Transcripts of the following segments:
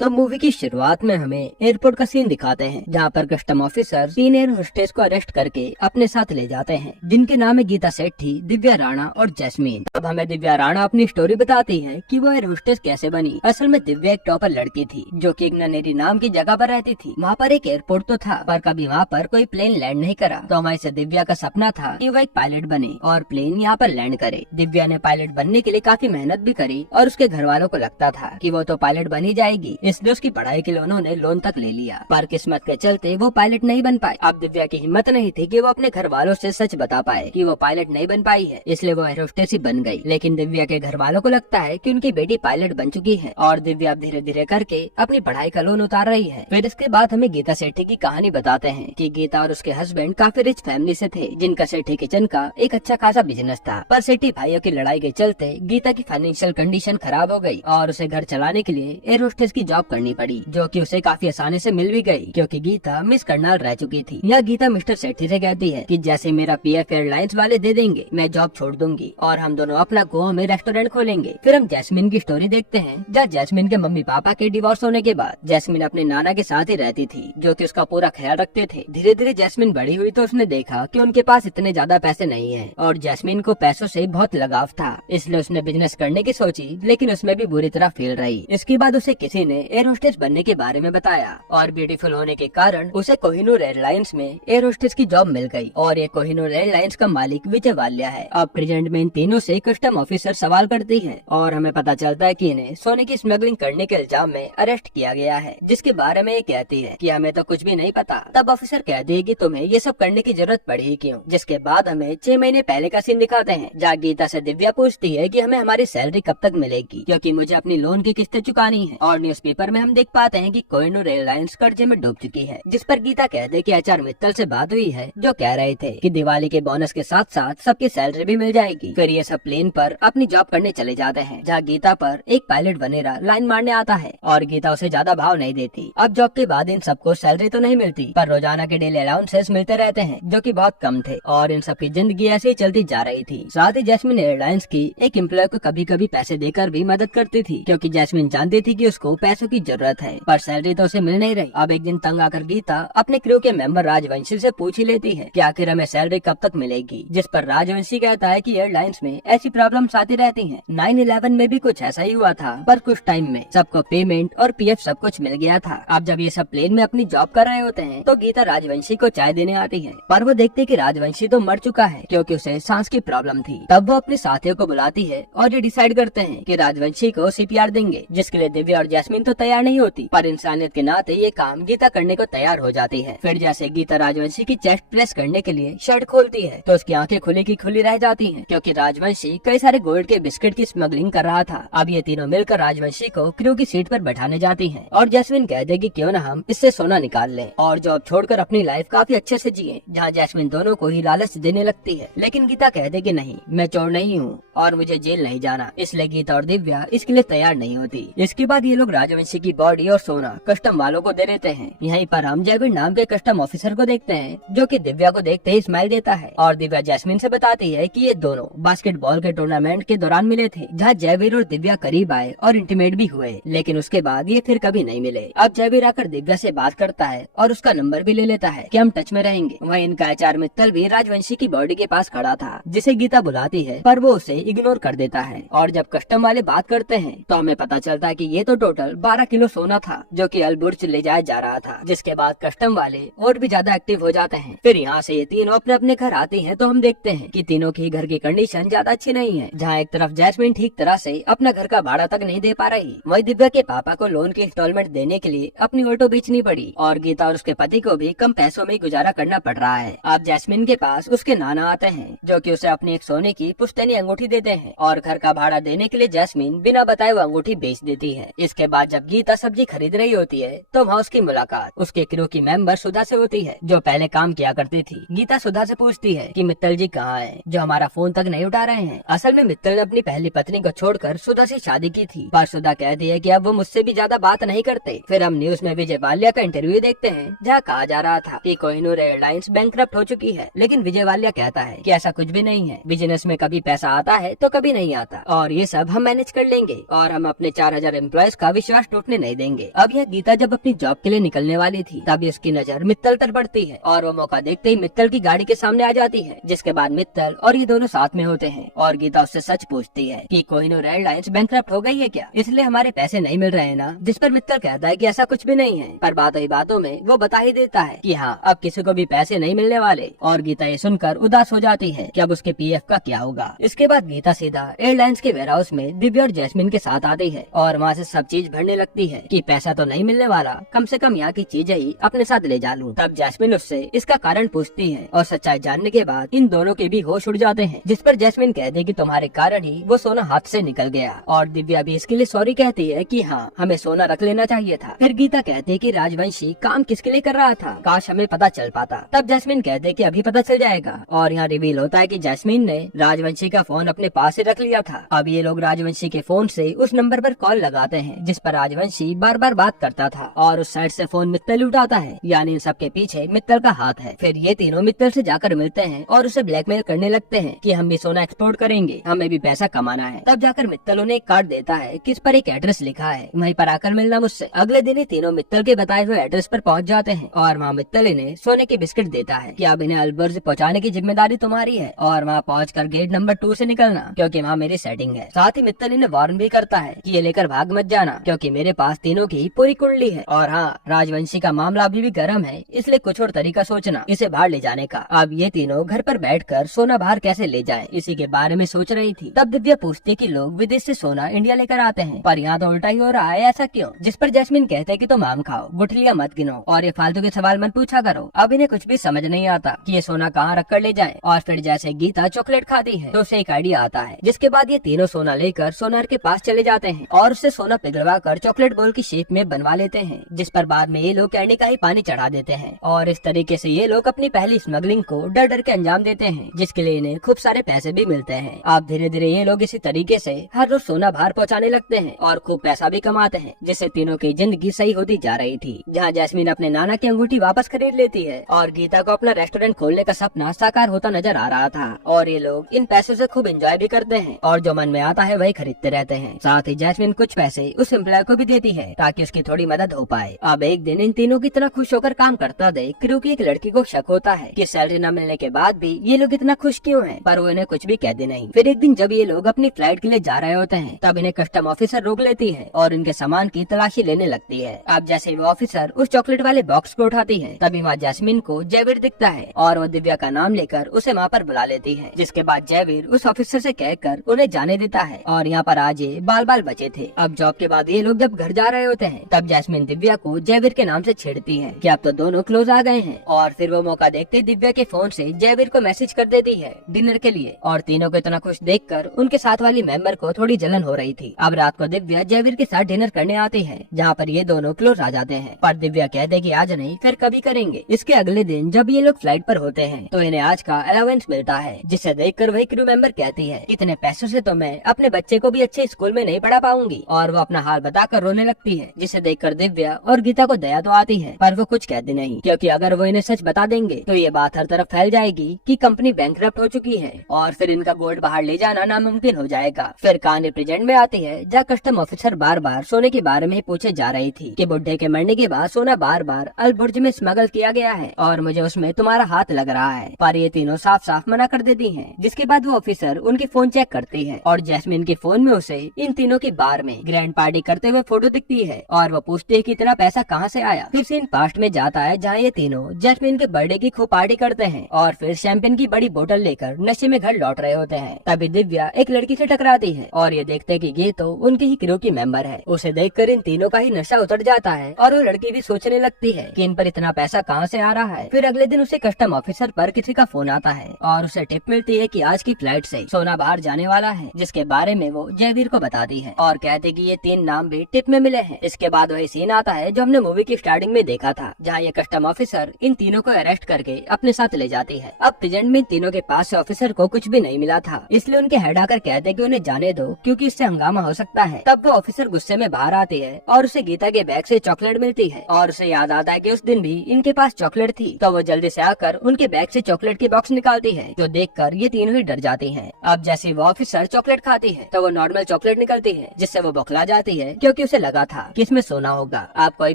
तो मूवी की शुरुआत में हमें एयरपोर्ट का सीन दिखाते हैं, जहाँ पर कस्टम ऑफिसर 3 एयर होस्टेस को अरेस्ट करके अपने साथ ले जाते हैं, जिनके नाम है गीता सेठी, दिव्या राणा और जैस्मीन। अब हमें दिव्या राणा अपनी स्टोरी बताती है कि वो एयर होस्टेस कैसे बनी। असल में दिव्या एक टॉपर लड़की थी जो कि एक ननेरी नाम की जगह पर रहती थी। वहाँ पर एक एयरपोर्ट तो था, पर कभी वहाँ पर कोई प्लेन लैंड नहीं करा। तो वहीं से दिव्या का सपना था कि वह एक पायलट बने और प्लेन यहाँ पर लैंड करे। दिव्या ने पायलट बनने के लिए काफी मेहनत भी करी और उसके घर वालों को लगता था कि वो तो पायलट बन ही जाएगी, इसलिए उसकी पढ़ाई के लिए उन्होंने लोन तक ले लिया। पर किस्मत के चलते वो पायलट नहीं बन पाए। अब दिव्या की हिम्मत नहीं थी कि वो अपने घर वालों से सच बता पाए कि वो पायलट नहीं बन पाई है, इसलिए वो एयर होस्टेस ही बन गई। लेकिन दिव्या के घर वालों को लगता है कि उनकी बेटी पायलट बन चुकी है और दिव्या अब धीरे धीरे करके अपनी पढ़ाई का लोन उतार रही है। फिर इसके बाद हमें गीता सेठी की कहानी बताते हैं कि गीता और उसके हस्बैंड काफी रिच फैमिली से थे, जिनका सेठी किचन का एक अच्छा खासा बिजनेस था। पर सेठी भाइयों की लड़ाई के चलते गीता की फाइनेंशियल कंडीशन खराब हो गई और उसे घर चलाने के लिए एयर होस्टेस की जॉब करनी पड़ी, जो कि उसे काफी आसानी से मिल भी गई क्योंकि गीता मिस कर्नल रह चुकी थी। यह गीता मिस्टर सेठी से कहती है कि जैसे मेरा पीएफ एयरलाइंस वाले दे देंगे, मैं जॉब छोड़ दूंगी और हम दोनों अपना गोवा में रेस्टोरेंट खोलेंगे। फिर हम जैस्मिन की स्टोरी देखते हैं, जहाँ जैस्मिन के मम्मी पापा के डिवोर्स होने के बाद जैस्मिन अपने नाना के साथ ही रहती थी, जो कि उसका पूरा ख्याल रखते थे। धीरे धीरे जैस्मिन बड़ी हुई तो उसने देखा कि उनके पास इतने ज्यादा पैसे नहीं है और जैस्मिन को पैसों से बहुत लगाव था, इसलिए उसने बिजनेस करने की सोची, लेकिन उसमें भी बुरी तरह फेल रही। इसके बाद उसे किसी ने एयर होस्टेस बनने के बारे में बताया और ब्यूटीफुल होने के कारण उसे कोहिनूर एयरलाइंस में एयर होस्टेस की जॉब मिल गई और ये कोहिनूर एयरलाइंस का मालिक विजय वाल्या है। अब प्रेजेंट में इन तीनों से कस्टम ऑफिसर सवाल करती है और हमें पता चलता है कि इन्हें सोने की स्मगलिंग करने के इल्जाम में अरेस्ट किया गया है, जिसके बारे में ये कहती है कि हमें तो कुछ भी नहीं पता। तब ऑफिसर कहती है कि तुम्हें ये सब करने की जरूरत पड़ी क्यों। जिसके बाद हमें 6 महीने पहले का सीन दिखाते हैं, जहाँ गीता से दिव्या पूछती है कि हमें हमारी सैलरी कब तक मिलेगी, क्योंकि मुझे अपनी लोन की किस्तें चुकानी है। और न्यूज़पेपर में हम देख पाते हैं कि कोहिनूर एयरलाइंस कर्जे में डूब चुकी है, जिस पर गीता कहते कि एचआर मित्तल से बात हुई है, जो कह रहे थे कि दिवाली के बोनस के साथ साथ सबकी सैलरी भी मिल जाएगी। फिर ये सब प्लेन पर अपनी जॉब करने चले जाते हैं, जहाँ गीता पर एक पायलट बनेरा लाइन मारने आता है और गीता उसे ज्यादा भाव नहीं देती। अब जॉब के बाद इन सबको सैलरी तो नहीं मिलती, पर रोजाना के डेली अलाउंसेस मिलते रहते हैं, जो कि बहुत कम थे और इन सबकी जिंदगी ऐसे ही चलती जा रही थी। साथ ही जैस्मिन एयरलाइंस की एक एम्प्लॉय को कभी कभी पैसे देकर भी मदद करती थी, क्योंकि जैस्मिन जानती थी कि उसको पैसों की जरूरत है, पर सैलरी तो उसे मिल नहीं रही। अब एक दिन तंग आकर गीता अपने क्रू के मेंबर राजवंशी से पूछ ही लेती है कि आखिर हमें सैलरी कब तक मिलेगी, जिस पर राजवंशी कहता है कि एयरलाइंस में ऐसी प्रॉब्लम्स आती रहती हैं। 9/11 में भी कुछ ऐसा ही हुआ था, पर कुछ टाइम में सबको पेमेंट और पीएफ सब कुछ मिल गया था। अब जब ये सब प्लेन में अपनी जॉब कर रहे होते हैं तो गीता राजवंशी को चाय देने आती है, पर वो देखते कि राजवंशी तो मर चुका है क्योंकि उसे सांस की प्रॉब्लम थी। तब वो अपने साथियों को बुलाती है और ये डिसाइड करते हैं कि राजवंशी को सीपीआर देंगे, जिसके लिए दिव्या और जैस्मिन तो तैयार नहीं होती, पर इंसानियत के नाते ये काम गीता करने को तैयार हो जाती है। फिर जैसे गीता राजवंशी की चेस्ट प्रेस करने के लिए शर्ट खोलती है तो उसकी आंखें खुली की खुली रह जाती हैं, क्योंकि राजवंशी कई सारे गोल्ड के बिस्किट की स्मगलिंग कर रहा था। अब ये तीनों मिलकर राजवंशी को क्रू की सीट पर बैठाने जाती हैं और जैस्मिन कहते हैं कि क्यों न हम इससे सोना निकाल लें और जॉब छोड़कर अपनी लाइफ काफी अच्छे से जिए, जहाँ जैस्मिन दोनों को ही लालच देने लगती है। लेकिन गीता कहते कि नहीं, मैं चोर नहीं हूँ और मुझे जेल नहीं जाना, इसलिए गीता और दिव्या इसके लिए तैयार नहीं होती। इसके बाद ये लोग राजवंशी की बॉडी और सोना कस्टम वालों को दे देते हैं। यहीं पर हम जयवीर नाम के कस्टम ऑफिसर को देखते हैं, जो कि दिव्या को देखते ही स्माइल देता है और दिव्या जैस्मिन से बताती है कि ये दोनों बास्केटबॉल के टूर्नामेंट के दौरान मिले थे, जहाँ जयवीर और दिव्या करीब आए और इंटीमेट भी हुए, लेकिन उसके बाद ये फिर कभी नहीं मिले। अब जयवीर आकर दिव्या से बात करता है और उसका नंबर भी ले लेता है कि हम टच में रहेंगे। वहीं इनका एचआर मित्तल भी राजवंशी की बॉडी के पास खड़ा था, जिसे गीता बुलाती है, पर वो उसे इग्नोर कर देता है। और जब कस्टम वाले बात करते हैं तो हमें पता चलता है कि ये तो टोटल 12 किलो सोना था, जो कि अलबुर्ज ले जाया जा रहा था। जिसके बाद कस्टम वाले और भी ज्यादा एक्टिव हो जाते हैं। फिर यहाँ से ये तीनों अपने अपने घर आते हैं तो हम देखते हैं कि तीनों की घर की कंडीशन ज्यादा अच्छी नहीं है, जहाँ एक तरफ जैस्मिन ठीक तरह से अपना घर का भाड़ा तक नहीं दे पा रही, वही दिव्या के पापा को लोन की इंस्टॉलमेंट देने के लिए अपनी ऑटो बेचनी पड़ी और गीता और उसके पति को भी कम पैसों में गुजारा करना पड़ रहा है। अब जैस्मिन के पास उसके नाना आते हैं, जो कि उसे अपनी एक सोने की पुश्तैनी अंगूठी देते हैं और घर का भाड़ा देने के लिए जैस्मिन बिना बताए वो अंगूठी बेच देती है। इसके बाद जब गीता सब्जी खरीद रही होती है तो वहाँ उसकी मुलाकात उसके क्रू की मेंबर सुधा से होती है, जो पहले काम किया करती थी। गीता सुधा से पूछती है कि मित्तल जी कहाँ हैं, जो हमारा फोन तक नहीं उठा रहे हैं। असल में मित्तल ने अपनी पहली पत्नी को छोड़कर सुधा से शादी की थी, पर सुधा कहती है कि अब वो मुझसे भी ज्यादा बात नहीं करते। फिर हम न्यूज में विजय वाल्या का इंटरव्यू देखते हैं, जहाँ कहा जा रहा था कि कोहिनूर एयरलाइंस बैंकरप्ट हो चुकी है, लेकिन विजय वाल्या कहता है कि ऐसा कुछ भी नहीं है, बिजनेस में कभी पैसा आता है तो कभी नहीं आता और ये सब हम मैनेज कर लेंगे और हम अपने 4000 एम्प्लॉयज का विश्वास विश्वास टूटने नहीं देंगे। अब यह गीता जब अपनी जॉब के लिए निकलने वाली थी तभी उसकी नजर मित्तल पर पड़ती है और वो मौका देखते ही मित्तल की गाड़ी के सामने आ जाती है, जिसके बाद मित्तल और ये दोनों साथ में होते हैं और गीता उससे सच पूछती है कि कोहिनूर एयरलाइंस बैंकक्रप्ट हो गई है क्या, इसलिए हमारे पैसे नहीं मिल रहे हैं ना। जिस पर मित्तल कहता है कि ऐसा कुछ भी नहीं है, पर बातों ही बातों में वो बता ही देता है कि हाँ अब किसी को भी पैसे नहीं मिलने वाले। और गीता ये सुनकर उदास हो जाती है कि अब उसके पीएफ का क्या होगा। इसके बाद गीता सीधा एयरलाइंस के वेयर हाउस में दिव्या और जैस्मिन के साथ आती है और वहाँ से सब चीज भरने लगती है कि पैसा तो नहीं मिलने वाला, कम से कम यहाँ की चीजें ही अपने साथ ले जा लूं। तब जैस्मिन उससे इसका कारण पूछती है और सच्चाई जानने के बाद इन दोनों के भी होश उड़ जाते हैं, जिस पर जैस्मिन कहते हैं कि तुम्हारे कारण ही वो सोना हाथ से निकल गया। और दिव्या भी इसके लिए सॉरी कहती है कि हाँ हमें सोना रख लेना चाहिए था। फिर गीता कहते है कि राजवंशी काम किसके लिए कर रहा था, काश हमें पता चल पाता। तब जैस्मिन कहते हैं कि अभी पता चल जाएगा और यहाँ रिवील होता है कि जैस्मिन ने राजवंशी का फोन अपने पास से रख लिया था। अब ये लोग राजवंशी के फोन से उस नंबर पर कॉल लगाते हैं जिस पर राजवंशी बार बार बात करता था और उस साइड से फोन मित्तल उठाता है, यानी इन सबके पीछे मित्तल का हाथ है। फिर ये तीनों मित्तल से जाकर मिलते हैं और उसे ब्लैकमेल करने लगते हैं कि हम भी सोना एक्सपोर्ट करेंगे, हमें भी पैसा कमाना है। तब जाकर मित्तल उन्हें एक कार्ड देता है किस पर एक एड्रेस लिखा है, वहीं पर आकर मिलना मुझसे। अगले दिन ही तीनों मित्तल के बताए हुए एड्रेस पर पहुंच जाते हैं और वहाँ मित्तल इन्हें सोने के बिस्किट देता है कि अब इन्हें अलबर्ज पहुँचाने की जिम्मेदारी तुम्हारी है और वहाँ पहुँचकर गेट नंबर 2 से निकलना, क्योंकि वहाँ मेरी सेटिंग है। साथ ही मित्तल इन्हें वार्न भी करता है कि ये लेकर भाग मत जाना, क्योंकि मेरे पास तीनों की पूरी कुंडली है। और हाँ, राजवंशी का मामला अभी भी गर्म है, इसलिए कुछ और तरीका सोचना इसे बाहर ले जाने का। अब ये तीनों घर पर बैठकर सोना बाहर कैसे ले जाएं, इसी के बारे में सोच रही थी। तब दिव्या पूछती कि लोग विदेश से सोना इंडिया लेकर आते हैं, पर यहाँ तो उल्टा ही हो रहा है, ऐसा क्यों? जिस पर जैस्मिन कहते हैं कि तुम आम खाओ, गुठलियाँ मत गिनो और ये फालतू के सवाल मत पूछा करो। अब इन्हें कुछ भी समझ नहीं आता कि ये सोना कहाँ रख कर ले जाए। और फिर जैसे गीता चॉकलेट खाती है तो उसे एक आइडिया आता है, जिसके बाद ये तीनों सोना लेकर सोनार के पास चले जाते हैं और उससे सोना पिघलवा कर चॉकलेट बॉल की शेप में बनवा लेते हैं, जिस पर बाद में ये लोग कैंडी का ही पानी चढ़ा देते हैं। और इस तरीके से ये लोग अपनी पहली स्मगलिंग को डर डर के अंजाम देते हैं, जिसके लिए इन्हें खूब सारे पैसे भी मिलते हैं। अब धीरे धीरे ये लोग इसी तरीके से हर रोज सोना बाहर पहुँचाने लगते हैं और खूब पैसा भी कमाते हैं, जिससे तीनों की जिंदगी सही होती जा रही थी। जहाँ जैस्मिन अपने नाना की अंगूठी वापस खरीद लेती है और गीता को अपना रेस्टोरेंट खोलने का सपना साकार होता नजर आ रहा था और ये लोग इन पैसों से खूब एंजॉय भी करते हैं और जो मन में आता है वही खरीदते रहते हैं। साथ ही जैस्मिन कुछ पैसे उस एम्प्लॉय को भी देती है ताकि उसकी थोड़ी मदद हो पाए। अब एक दिन इन तीनों की इतना खुश होकर काम करता देख क्योंकि एक लड़की को शक होता है कि सैलरी न मिलने के बाद भी ये लोग इतना खुश क्यों हैं, पर वो इन्हें कुछ भी कहते नहीं। फिर एक दिन जब ये लोग अपनी फ्लाइट के लिए जा रहे होते हैं तब इन्हें कस्टम ऑफिसर रोक लेती है और इनके सामान की तलाशी लेने लगती है। अब जैसे वो ऑफिसर उस चॉकलेट वाले बॉक्स को उठाती है तभी वहाँ जैस्मिन को जयवीर दिखता है और वो दिव्या का नाम लेकर उसे वहाँ पर बुला लेती है, जिसके बाद जयवीर उस ऑफिसर से कहकर उन्हें जाने देता है। और यहाँ पर आज ये बाल बाल बचे थे। अब जॉब के बाद ये लोग जब घर जा रहे होते हैं तब जैस्मिन दिव्या को जयवीर के नाम से छेड़ती है कि अब तो दोनों क्लोज आ गए हैं। और फिर वो मौका देखते दिव्या के फोन से जयवीर को मैसेज कर देती है डिनर के लिए और तीनों को इतना खुश देखकर उनके साथ वाली मेंबर को थोड़ी जलन हो रही थी। अब रात को दिव्या जयवीर के साथ डिनर करने आती है जहाँ पर ये दोनों क्लोज आ जाते हैं, पर दिव्या कहते कि आज नहीं फिर कभी करेंगे। इसके अगले दिन जब ये लोग फ्लाइट पर होते हैं तो इन्हें आज का अलाउंस मिलता है, जिसे देखकर वही क्रू मेंबर कहती है इतने पैसों से तो मैं अपने बच्चे को भी अच्छे स्कूल में नहीं पढ़ा पाऊंगी। और वो अपना हाल बताकर रोने लगती है, जिसे देखकर दिव्या और गीता को दया तो आती है पर वो कुछ कहते नहीं, क्योंकि अगर वो इन्हें सच बता देंगे तो ये बात हर तरफ फैल जाएगी कि कंपनी बैंकरप्ट हो चुकी है और फिर इनका गोल्ड बाहर ले जाना नामुमकिन हो जाएगा। फिर कहानी प्रेजेंट में आती है जहाँ कस्टम ऑफिसर बार बार सोने के बारे में पूछे जा रही थी कि बुड्ढे के मरने के बाद सोना बार बार अलबुर्ज में स्मगल किया गया है और मुझे उसमें तुम्हारा हाथ लग रहा है, पर ये तीनों साफ साफ मना कर देती हैं। जिसके बाद वो ऑफिसर उनके फोन चेक करती है और जैस्मिन के फोन में उसे इन तीनों की बार में ग्रैंड पार्टी करते हुए फोटो दिखती है और वो पूछती है कि इतना पैसा कहाँ से आया। फिर सीन पास्ट में जाता है जहाँ ये तीनों जैस्मिन के बर्थडे की खूब पार्टी करते हैं और फिर शैंपेन की बड़ी बोतल लेकर नशे में घर लौट रहे होते हैं। तभी दिव्या एक लड़की से टकराती है और ये देखते हैं कि ये तो उनकी ही क्रू की मेंबर है। उसे देखकर इन तीनों का ही नशा उतर जाता है और वो लड़की भी सोचने लगती है कि इन पर इतना पैसा कहाँ से आ रहा है। फिर अगले दिन उसे कस्टम ऑफिसर पर किसी का फोन आता है और उसे टिप मिलती है कि आज की फ्लाइट से सोना बाहर जाने वाला है, जिसके बारे में वो जयवीर को बताती है और कहते कि ये 3 नाम भी टिप में मिले हैं। इसके बाद वही सीन आता है जो हमने मूवी की स्टार्टिंग में देखा था, जहाँ ये कस्टम ऑफिसर इन तीनों को अरेस्ट करके अपने साथ ले जाती है। अब प्रेजेंट में तीनों के पास से ऑफिसर को कुछ भी नहीं मिला था, इसलिए उनके हेड आकर कहते कि उन्हें जाने दो क्योंकि इससे हंगामा हो सकता है। तब वो ऑफिसर गुस्से में बाहर आती है और उसे गीता के बैग से चॉकलेट मिलती है और उसे याद आता है कि उस दिन भी इनके पास चॉकलेट थी, तो वो जल्दी से आकर उनके बैग से चॉकलेट की बॉक्स निकालती है, जो देखकर ये तीनों ही डर जाती हैं। अब जैसे वो ऑफिसर चॉकलेट खाती है तो वो नॉर्मल चॉकलेट निकलती है, जिससे वो बौखला जाती है क्योंकि क्योंकि उसे लगा था कि इसमें सोना होगा। अब कोई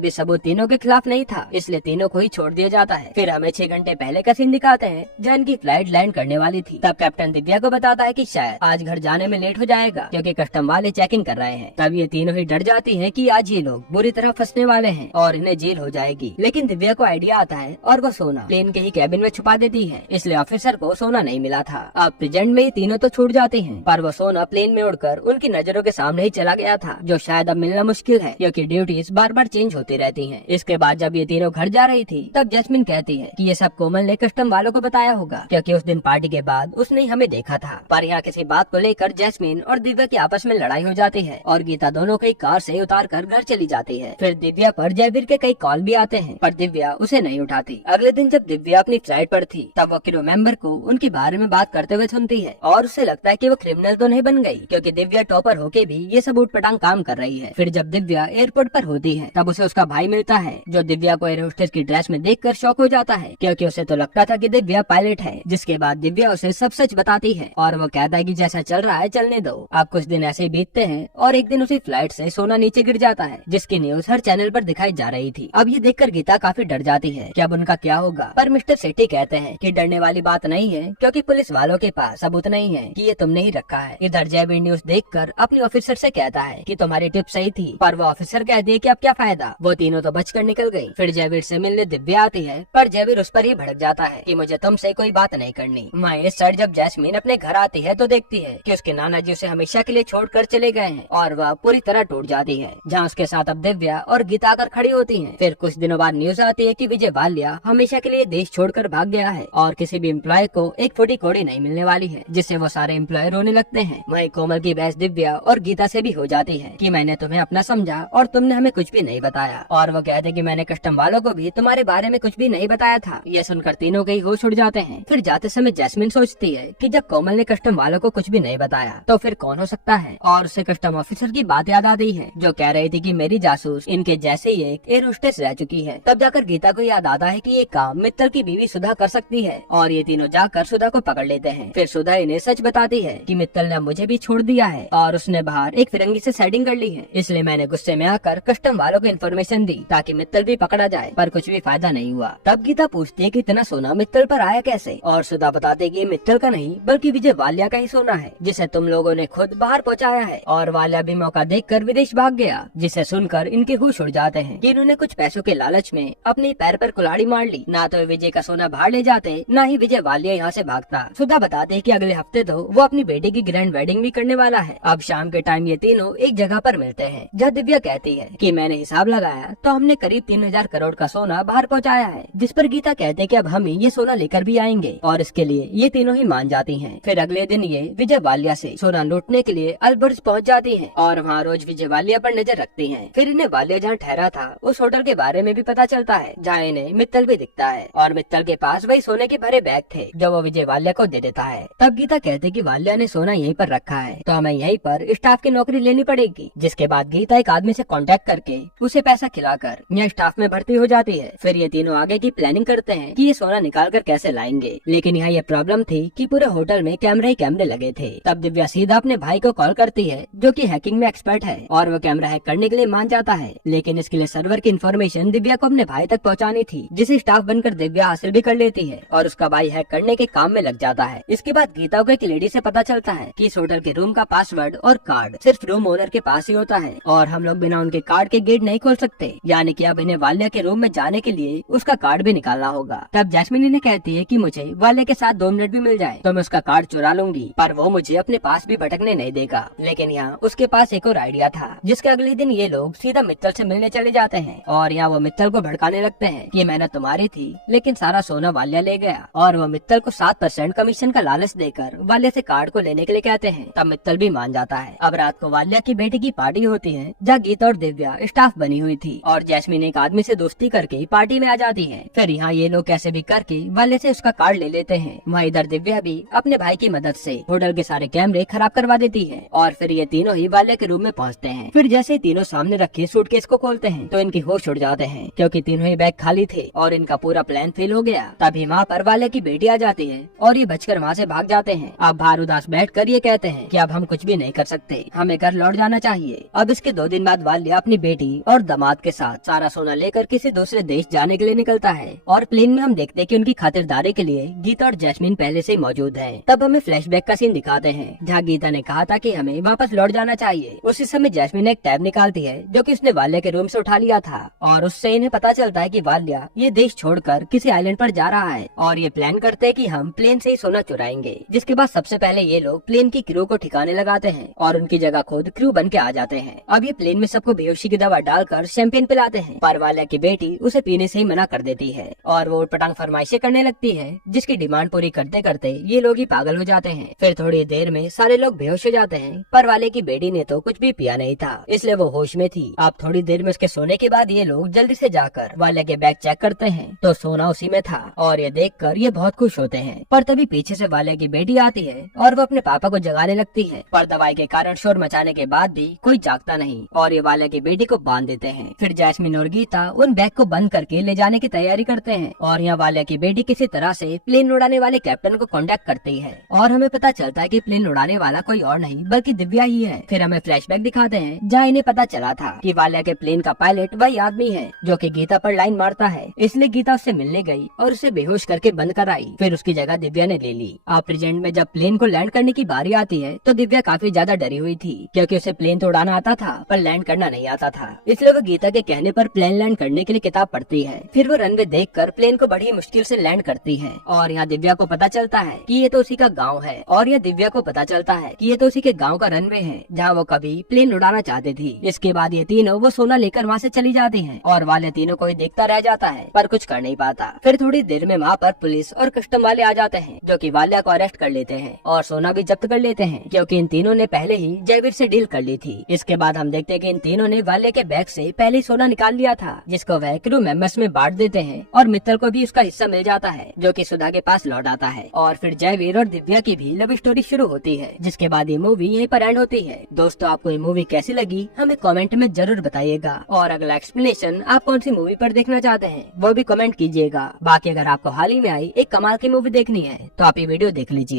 भी सबूत तीनों के खिलाफ नहीं था, इसलिए तीनों को ही छोड़ दिया जाता है। फिर हमें 6 घंटे पहले का सीन दिखाते हैं जब इनकी फ्लाइट लैंड करने वाली थी। तब कैप्टन दिव्या को बताता है कि शायद आज घर जाने में लेट हो जाएगा क्योंकि कस्टम वाले चेकिंग कर रहे हैं। तब ये तीनों ही डर जाती है कि आज ये लोग बुरी तरह फंसने वाले हैं और इन्हें जेल हो जाएगी। लेकिन दिव्या को आइडिया आता है और वो सोना प्लेन के ही कैबिन में छुपा देती है, इसलिए ऑफिसर को सोना नहीं मिला था। अब प्रेजेंट में ये तीनों तो छूट जाते हैं, पर वो सोना प्लेन में उड़कर उनकी नजरों के सामने ही चला गया था, जो शायद अब मिलना मुश्किल है क्योंकि ड्यूटीज बार बार चेंज होती रहती हैं। इसके बाद जब ये तीनों घर जा रही थी तब जैस्मिन कहती है कि ये सब कोमल ने कस्टम वालों को बताया होगा क्योंकि उस दिन पार्टी के बाद उसने हमें देखा था। पर यहाँ किसी बात को लेकर जैस्मिन और दिव्या की आपस में लड़ाई हो जाती है और गीता दोनों को कार से उतार कर घर चली जाती है। फिर दिव्या पर जयवीर के कई कॉल भी आते हैं पर दिव्या उसे नहीं उठाती। अगले दिन जब दिव्या अपनी फ्लाइट पर थी तब वो क्रू मेंबर को उनके बारे में बात करते हुए सुनती है और उसे लगता है कि वो क्रिमिनल तो नहीं बन गई क्योंकि दिव्या टॉपर होके भी ये सब उटपटांग काम कर रही है। फिर जब दिव्या एयरपोर्ट पर होती है तब उसे उसका भाई मिलता है जो दिव्या को एयर होस्टेस की ड्रेस में देखकर शॉक हो जाता है क्योंकि उसे तो लगता था कि दिव्या पायलट है। जिसके बाद दिव्या उसे सब सच बताती है और वो कहता है कि जैसा चल रहा है चलने दो। अब कुछ दिन ऐसे ही बीतते हैं और एक दिन उसी फ्लाइट से सोना नीचे गिर जाता है जिसकी न्यूज हर चैनल पर दिखाई जा रही थी। अब ये देखकर गीता काफी डर जाती है कि अब उनका क्या होगा, पर मिस्टर सेठी कहते हैं कि डरने वाली बात नहीं है क्योंकि पुलिस वालों के पास सबूत नहीं है कि ये तुमने ही रखा है। इधर जयवीर न्यूज देखकर अपने ऑफिसर से कहता है कि तुम्हारी टिप सही थी, पर वो ऑफिसर कहती है कि अब क्या फायदा, वो तीनों तो बचकर निकल गई। फिर जयवीर से मिलने दिव्या आती है पर जयवीर उस पर ही भड़क जाता है कि मुझे तुमसे कोई बात नहीं करनी। वहीं इस साइड जब जैस्मिन अपने घर आती है तो देखती है कि उसके नाना जी उसे हमेशा के लिए छोड़कर चले गए हैं और वह पूरी तरह टूट जाती है, जहाँ उसके साथ अब दिव्या और गीता आकर खड़ी होती हैं। फिर कुछ दिनों बाद न्यूज आती है कि विजय वालिया हमेशा के लिए देश छोड़कर भाग गया है और किसी भी एम्प्लॉय को एक फुटी कौड़ी नहीं मिलने वाली है, जिससे वो सारे एम्प्लॉय रोने लगते हैं। वहीं कोमल की बहस दिव्या और गीता से भी हो जाती है कि मैंने तुम्हें अपना समझा और तुमने हमें कुछ भी नहीं बताया, और वो कहते कि मैंने कस्टम वालों को भी तुम्हारे बारे में कुछ भी नहीं बताया था। ये सुनकर तीनों के ही होश उड़ जाते हैं। फिर जाते समय जैस्मिन सोचती है कि जब कोमल ने कस्टम वालों को कुछ भी नहीं बताया तो फिर कौन हो सकता है, और उसे कस्टम ऑफिसर की बात याद आती है जो कह रही थी कि मेरी जासूस इनके जैसे ही एक एयर होस्टेस रह चुकी है। तब जाकर गीता को याद आता है कि ये काम मित्तल की बीवी सुधा कर सकती है और ये तीनों जाकर सुधा को पकड़ लेते हैं। फिर सुधा इन्हें सच बताती है कि मित्तल ने मुझे भी छोड़ दिया है और उसने बाहर एक फिरंगी से सेटिंग कर ली है, इसलिए मैंने गुस्से में आकर कस्टम वालों को इन्फॉर्मेशन दी ताकि मित्तल भी पकड़ा जाए, पर कुछ भी फायदा नहीं हुआ। तब गीता पूछती है कि इतना सोना मित्तल पर आया कैसे, और सुधा बताते कि ये मित्तल का नहीं बल्कि विजय वालिया का ही सोना है जिसे तुम लोगों ने खुद बाहर पहुँचाया है, और वालिया भी मौका देखकर विदेश भाग गया, जिसे सुनकर इनके होश उड़ जाते हैं कि इन्होंने कुछ पैसों के लालच में अपने पैर पर कुल्हाड़ी मार ली। ना तो विजय का सोना बाहर ले जाते, ना ही विजय वालिया यहाँ से भागता। सुधा बताते हैं कि अगले हफ्ते तो वो अपनी बेटी की ग्रैंड वेडिंग भी करने वाला है। अब शाम के टाइम ये तीनों एक जगह पर मिलते हैं जहाँ दिव्या कहती है कि मैंने हिसाब लगाया तो हमने करीब 3000 करोड़ का सोना बाहर पहुँचाया है, जिस पर गीता कहते हैं कि अब हम ही ये सोना लेकर भी आएंगे, और इसके लिए ये तीनों ही मान जाती हैं। फिर अगले दिन ये विजय वालिया से सोना लूटने के लिए अल्बर्ट्स पहुँच जाती हैं और वहाँ रोज विजय वालिया पर नजर रखती हैं। फिर इन्हें वालिया जहाँ ठहरा था उस होटल के बारे में भी पता चलता है जहाँ इन्हें मित्तल भी दिखता है, और मित्तल के पास वही सोने के भरे बैग थे जो वो विजय वालिया को दे देता है। तब गीता कहते कि वालिया ने सोना यहीं पर रखा है तो हमें यहीं पर स्टाफ की नौकरी लेनी पड़ेगी, जिसके बाद गीता एक आदमी से कांटेक्ट करके उसे पैसा खिलाकर यहाँ स्टाफ में भर्ती हो जाती है। फिर ये तीनों आगे की प्लानिंग करते हैं कि ये सोना निकाल कर कैसे लाएंगे, लेकिन यहाँ ये प्रॉब्लम थी कि पूरे होटल में कैमरे ही कैमरे लगे थे। तब दिव्या सीधा अपने भाई को कॉल करती है जो कि हैकिंग में एक्सपर्ट है, और वो कैमरा हैक करने के लिए मान जाता है, लेकिन इसके लिए सर्वर की इन्फॉर्मेशन दिव्या को अपने भाई तक पहुँचानी थी, जिसे स्टाफ बनकर दिव्या हासिल भी कर लेती है और उसका भाई हैक करने के काम में लग जाता है। इसके बाद गीता को एक लेडी से पता चलता है कि इस होटल के रूम का पासवर्ड और कार्ड सिर्फ रूम ओनर के पास ही होता है और हम लोग बिना उनके कार्ड के गेट नहीं खोल सकते, यानी कि अब इन्हें वालिया के रूम में जाने के लिए उसका कार्ड भी निकालना होगा। तब जैस्मिन इन्हें कहती है कि मुझे वालिया के साथ 2 मिनट भी मिल जाए तो मैं उसका कार्ड चुरा लूंगी, पर वो मुझे अपने पास भी भटकने नहीं देगा। लेकिन यहाँ उसके पास एक और आइडिया था, जिसके अगले दिन ये लोग सीधा मित्तल से मिलने चले जाते हैं और यहाँ वो मित्तल को भड़काने लगते हैं कि मेहनत तुम्हारी थी लेकिन सारा सोना वालिया ले गया, और वो मित्तल को 7% कमीशन का लालच देकर वालिया से कार्ड को लेने के लिए कहते हैं। तब मित्तल भी मान जाता है। अब रात को वालिया की बेटी की पार्टी होती है जहाँ गीता और दिव्या स्टाफ बनी हुई थी, और जैस्मिन एक आदमी से दोस्ती करके पार्टी में आ जाती है। फिर यहाँ ये लोग कैसे भी करके वालिया से उसका कार्ड ले लेते हैं। वहाँ इधर दिव्या भी अपने भाई की मदद से होटल के सारे कैमरे खराब करवा देती है, और फिर ये तीनों ही वालिया के रूम में पहुँचते हैं। फिर जैसे तीनों सामने रखे सूटकेस को खोलते हैं तो इनकी होश उड़ जाते हैं क्योंकि तीनों ही बैग खाली थे और इनका पूरा प्लान फेल हो गया। तभी वहाँ पर वालिया की बेटी आ जाती है और ये बचकर वहाँ से भाग जाते हैं। अब बाहर उदास बैठकर ये कहते हैं कि अब हम कुछ भी नहीं कर सकते, हमें घर लौट जाना चाहिए। अब अब इसके 2 दिन बाद वाल्या अपनी बेटी और दामाद के साथ सारा सोना लेकर किसी दूसरे देश जाने के लिए निकलता है और प्लेन में हम देखते हैं कि उनकी खातिरदारी के लिए गीता और जैस्मीन पहले से ही मौजूद है। तब हमें फ्लैशबैक का सीन दिखाते हैं जहाँ गीता ने कहा था कि हमें वापस लौट जाना चाहिए। उसी समय जैस्मीन एक टैब निकालती है जो कि उसने वाल्या के रूम से उठा लिया था और उससे इन्हें पता चलता है कि वाल्या ये देश छोड़कर किसी आइलैंड पर जा रहा है और ये प्लान करते हैं कि हम प्लेन से ही सोना चुराएंगे। जिसके बाद सबसे पहले ये लोग प्लेन की क्रू को ठिकाने लगाते हैं और उनकी जगह खुद क्रू बन के आ जाते हैं। अब ये प्लेन में सबको बेहोशी की दवा डालकर शैंपेन पिलाते हैं, पर वाल्या की बेटी उसे पीने से ही मना कर देती है और वो उटपटांग फरमाइशें करने लगती है, जिसकी डिमांड पूरी करते करते ये लोग ही पागल हो जाते हैं। फिर थोड़ी देर में सारे लोग बेहोश हो जाते हैं, पर वाले की बेटी ने तो कुछ भी पिया नहीं था, इसलिए वो होश में थी। अब थोड़ी देर में उसके सोने के बाद ये लोग जल्दी से जाकर वाले के बैग चेक करते हैं तो सोना उसी में था और ये देखकर ये बहुत खुश होते हैं। पर तभी पीछे से वाले की बेटी आती है और वो अपने पापा को जगाने लगती है, पर दवाई के कारण शोर मचाने के बाद भी कोई जागता नहीं और ये वाले की बेटी को बांध देते हैं। फिर जैस्मीन और गीता उन बैग को बंद करके ले जाने की तैयारी करते हैं और यहाँ वाले की बेटी किसी तरह से प्लेन उड़ाने वाले कैप्टन को कांटेक्ट करती है और हमें पता चलता है कि प्लेन उड़ाने वाला कोई और नहीं बल्कि दिव्या ही है। फिर हमें फ्लैशबैक दिखाते हैं जहाँ इन्हें पता चला था कि वाल्या के प्लेन का पायलट वही आदमी है जो कि गीता पर लाइन मारता है, इसलिए गीता उससे मिलने गई और उसे बेहोश करके बंद कराई। फिर उसकी जगह दिव्या ने ले ली। अब प्रेजेंट में जब प्लेन को लैंड करने की बारी आती है तो दिव्या काफी ज्यादा डरी हुई थी क्योंकि उसे प्लेन तो उड़ाना आता था पर लैंड करना नहीं आता था, इसलिए वो गीता के कहने पर प्लेन लैंड करने के लिए किताब पढ़ती है। फिर वो रनवे देखकर प्लेन को बड़ी मुश्किल से लैंड करती है और यहाँ दिव्या को पता चलता है कि ये तो उसी का गांव है और यह दिव्या को पता चलता है कि ये तो उसी के गांव का रनवे है जहाँ वो कभी प्लेन उड़ाना चाहती थी। इसके बाद ये तीनों वो सोना लेकर वहाँ से चली जाती हैं और वाले तीनों को देखता रह जाता है पर कुछ कर नहीं पाता। फिर थोड़ी देर में वहाँ पर पुलिस और कस्टम वाले आ जाते हैं जो कि वाल्या को अरेस्ट कर लेते हैं और सोना भी जब्त कर लेते हैं क्योंकि इन तीनों ने पहले ही जयवीर से डील कर ली थी। इसके बाद हम देखते हैं कि इन तीनों ने वाल्या के बैग से पहले ही सोना निकाल लिया था जिसको वह क्रू मेंबर्स में बांट देते हैं और मित्तल को भी उसका हिस्सा मिल जाता है जो कि सुधा के पास लौट आता है और फिर जयवीर और दिव्या की भी लव स्टोरी शुरू होती है। जिसके बाद ये मूवी यहीं पर एंड होती है। दोस्तों आपको ये मूवी कैसी लगी हमें कमेंट में जरूर बताइएगा और अगला एक्सप्लेनेशन आप कौन सी मूवी पर देखना चाहते हैं वो भी कमेंट कीजिएगा। बाकी अगर आपको हाल ही में आई एक कमाल की मूवी देखनी है तो आप ये वीडियो देख लीजिए।